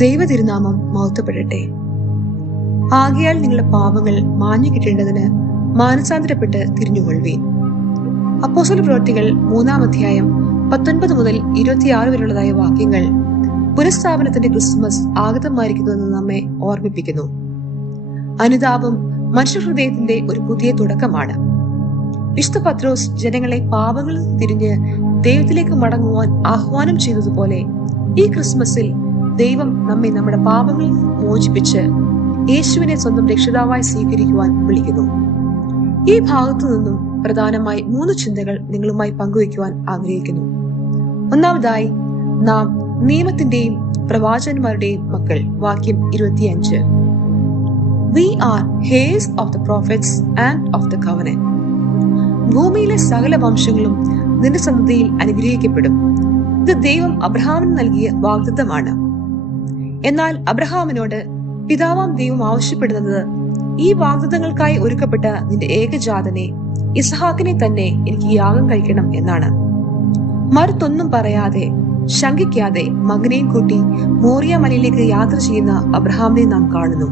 ദൈവ തിരുനാമം മഹത്വപ്പെടട്ടെ. ആകയാൽ നിങ്ങളുടെ പാപങ്ങൾ മാഞ്ഞു കിട്ടേണ്ടതിന് മാനസാന്തരപ്പെട്ട് തിരിഞ്ഞുകൊള്ളുവീൻ. അപ്പോസ്തല പ്രവൃത്തികൾ 3-ാം അധ്യായം 19 മുതൽ 26 വരെയുള്ളതായ വാക്യങ്ങൾ പുനഃസ്ഥാപനത്തിന്റെ ക്രിസ്മസ് ആഗതമായിരിക്കുന്നുവെന്ന് നമ്മെ ഓർമ്മിപ്പിക്കുന്നു. അനുതാപം മനുഷ്യഹൃദയത്തിന്റെ ഒരു പുതിയ തുടക്കമാണ്. വിശുദ്ധ പത്രോസ് ജനങ്ങളെ പാപങ്ങളിൽ തിരിഞ്ഞ് ദൈവത്തിലേക്ക് മടങ്ങുവാൻ ആഹ്വാനം ചെയ്തതുപോലെ ഈ ക്രിസ്മസിൽ ദൈവം നമ്മെ നമ്മുടെ പാപങ്ങളിൽ മോചിപ്പിച്ച് യേശുവിനെ സ്വന്തം രക്ഷിതാവായി സ്വീകരിക്കുവാൻ വിളിക്കുന്നു. ഈ ഭാഗത്തു നിന്നും പ്രധാനമായി 3 ചിന്തകൾ നിങ്ങളുമായി പങ്കുവയ്ക്കുവാൻ ആഗ്രഹിക്കുന്നു. ഒന്നാമതായി, നാം നിയമത്തിന്റെയും പ്രവാചകന്മാരുടെയും മക്കൾ. വാക്യം 25. We are heirs of the prophets and of the covenant. ഭൂമിയിലെ സകല വംശങ്ങളും നിന്റെ സന്തതിയിൽ അനുഗ്രഹിക്കപ്പെടും. ഇത് ദൈവം അബ്രഹാമിന് നൽകിയ വാഗ്ദത്തമാണ്. എന്നാൽ അബ്രഹാമിനോട് പിതാവാം ദൈവം ആവശ്യപ്പെടുന്നത്, ഈ വാഗ്ദത്തങ്ങൾക്കായി ഒരുക്കപ്പെട്ട നിന്റെ ഏകജാതനെ ഇസ്ഹാക്കിനെ തന്നെ എനിക്ക് യാഗം കഴിക്കണം എന്നാണ്. മറുത്തൊന്നും പറയാതെ ശങ്കിക്കാതെ മകനെയും കൂട്ടി മോറിയ മലയിലേക്ക് യാത്ര ചെയ്യുന്ന അബ്രഹാമിനെ നാം കാണുന്നു.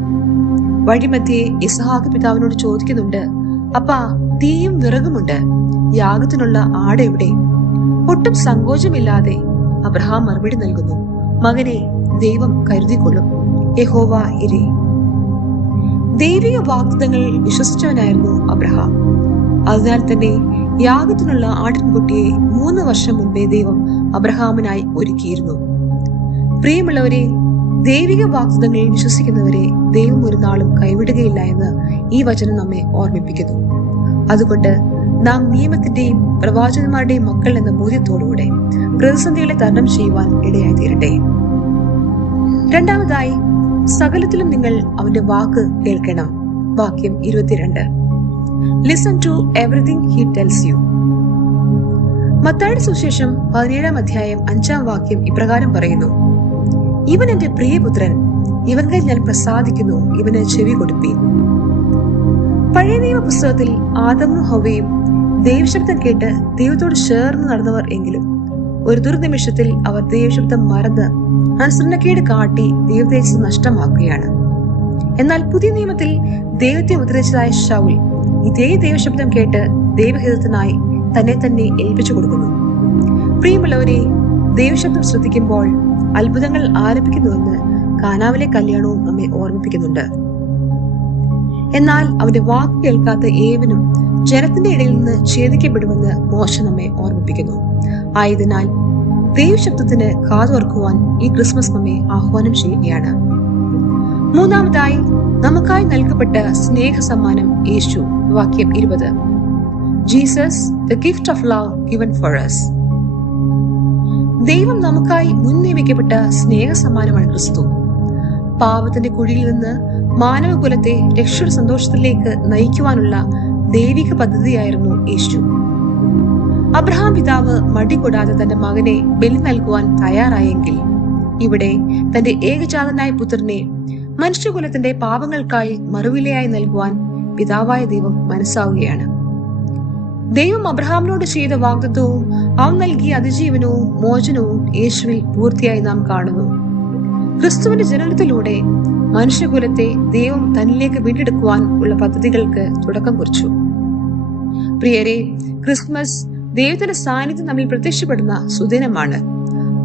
വഴിമധ്യേ ഇസ്ഹാക്ക് പിതാവിനോട് ചോദിക്കുന്നുണ്ട്, അപ്പാ, തീയും വിറകുമുണ്ട്, യാഗത്തിനുള്ള ആട് എവിടെ? ഒട്ടും സങ്കോചമില്ലാതെ അബ്രഹാം മറുപടി നൽകുന്നു, മകനെ, ദൈവം കരുതിക്കൊള്ളും. യഹോവ ഇരേ. ദൈവിക വാഗ്ദത്തങ്ങളിൽ വിശ്വസിച്ചവനായിരുന്നു അബ്രഹാം. അതിനാൽ തന്നെ യാഗത്തിനുള്ള ആട്ടിൻകുട്ടിയെ 3 വർഷം മുൻപേ ദൈവം അബ്രഹാമിനായി ഒരുക്കിയിരുന്നു. പ്രിയമുള്ളവരെ, ദൈവിക വാഗ്ദത്തങ്ങളിൽ വിശ്വസിക്കുന്നവരെ ദൈവം ഒരു നാളും കൈവിടുകയില്ല എന്ന് ഈ വചനം നമ്മെ ഓർമ്മിപ്പിക്കുന്നു. അതുകൊണ്ട് നാം നിയമത്തിന്റെയും പ്രവാചകന്മാരുടെയും മക്കൾ എന്ന ബോധ്യത്തോടുകൂടെ പ്രതിസന്ധികളെ തരണം ചെയ്യുവാൻ ഇടയായി തീരട്ടെ. രണ്ടാമതായി, സകലത്തിലും നിങ്ങൾ അവന്റെ വാക്ക് കേൾക്കണം. വാക്യം 22. Listen to everything he tells you. മത്തായിയുടെ സുവിശേഷം 17-ാം അധ്യായം 5-ാം വാക്യം ഇപ്രകാരം പറയുന്നു, ഇവൻ എന്റെ പ്രിയപുത്രൻ, ഇവൻകൈ ഞാൻ പ്രസാദിക്കുന്നു, ഇവന് ചെവി കൊടുപ്പീൻ. പഴയ നിയമ പുസ്തകത്തിൽ ആദമും ഹവ്വയും ദൈവശബ്ദം കേട്ട് ദൈവത്തോട് ചേർന്ന് നടന്നവർ എങ്കിലും ഒരു ദുർനിമിഷത്തിൽ അവർ ദൈവശബ്ദം മറന്ന് അനുസരണക്കേട് കാട്ടി ദൈവതേജസ് നഷ്ടമാക്കുകയാണ്. എന്നാൽ പുതിയ നിയമത്തിൽ ദൈവത്തെ ഉപദ്രവിച്ചതായ ശൗൽ ഇതേ ദൈവശബ്ദം കേട്ട് ദൈവഹിതത്തിനായി തന്നെ തന്നെ ഏൽപ്പിച്ചു കൊടുക്കുന്നു. പ്രിയമുള്ളവരെ, ദൈവശബ്ദം ശ്രദ്ധിക്കുമ്പോൾ അത്ഭുതങ്ങൾ ആരംഭിക്കുന്നുവെന്ന് കാനാവിലെ കല്യാണവും നമ്മെ ഓർമ്മിപ്പിക്കുന്നുണ്ട്. എന്നാൽ അവന്റെ വാക്ക് കേൾക്കാത്ത ഏവനും ജനത്തിന്റെ ഇടയിൽ നിന്ന് ഛേദിക്കപ്പെടുമെന്ന് മോശ നമ്മെ ഓർമ്മിപ്പിക്കുന്നു. ആയതിനാൽ ദൈവശബ്ദത്തിന് കാതോർക്കുവാൻ ഈ ക്രിസ്മസ് നമ്മെ ആഹ്വാനം ചെയ്യുകയാണ്. മൂന്നാമതായി, നമുക്കായി നൽകപ്പെട്ട സ്നേഹ സമ്മാനം യേശു. വാക്യം 20. Jesus, the gift of love given for us. ദൈവം നമുക്കായി മുൻനിയമിക്കപ്പെട്ട സ്നേഹ സമ്മാനമാണ് ക്രിസ്തു. പാപത്തിന്റെ കുഴിയിൽ നിന്ന് മാനവകുലത്തെ രക്ഷയുടെ സന്തോഷത്തിലേക്ക് നയിക്കുവാനുള്ള ദൈവിക പദ്ധതിയായിരുന്നു യേശു. അബ്രഹാം പിതാവ് മടി കൂടാതെ തന്റെ മകനെ ബലി നൽകുവാൻ തയ്യാറായെങ്കിൽ ഇവിടെ തന്റെ ഏകജാതനായ പുത്രനെ മനുഷ്യകുലത്തിന്റെ പാപങ്ങൾക്കായി മറുവിലയായി നൽകുവാൻ പിതാവായ ദൈവം മനസ്സാവുകയാണ്. ദൈവം അബ്രഹാമിനോട് ചെയ്ത വാഗ്ദത്തവും അവൻ നൽകിയ അതിജീവനവും മോചനവും യേശുവിൽ പൂർത്തിയായി നാം കാണുന്നു. ക്രിസ്തുവിന്റെ ജനനത്തിലൂടെ മനുഷ്യകുലത്തെ ദൈവം തന്നിലേക്ക് വീണ്ടെടുക്കുവാൻ ഉള്ള പദ്ധതികൾക്ക് തുടക്കം കുറിച്ചു. പ്രിയരെ, ക്രിസ്മസ് ദൈവത്തിന്റെ സാന്നിധ്യം നമ്മിൽ പ്രത്യക്ഷപ്പെടുന്ന സുദിനമാണ്.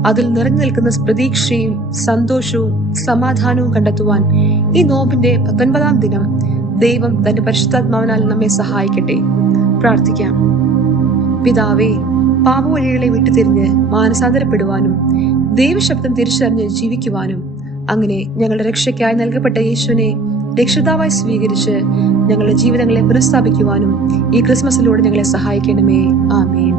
അതിൽ നിറഞ്ഞു നിൽക്കുന്ന പ്രതീക്ഷയും സന്തോഷവും സമാധാനവും കണ്ടെത്തുവാൻ ഈ നോമ്പിന്റെ 19-ാം ദിനം ദൈവം തന്റെ പരിശുദ്ധാത്മാവിനാൽ നമ്മെ സഹായിക്കട്ടെ. പ്രാർത്ഥിക്കാം. പിതാവേ, പാപവഴികളെ വിട്ടുതിരിഞ്ഞ് മാനസാന്തരപ്പെടുവാനും ദൈവശബ്ദം തിരിച്ചറിഞ്ഞ് ജീവിക്കുവാനും അങ്ങനെ ഞങ്ങളുടെ രക്ഷയ്ക്കായി നൽകപ്പെട്ട യേശുവിനെ രക്ഷിതാവായി സ്വീകരിച്ച് ഞങ്ങളുടെ ജീവിതങ്ങളെ പുനഃസ്ഥാപിക്കുവാനും ഈ ക്രിസ്മസിലൂടെ ഞങ്ങളെ സഹായിക്കണമേ. ആമേൻ.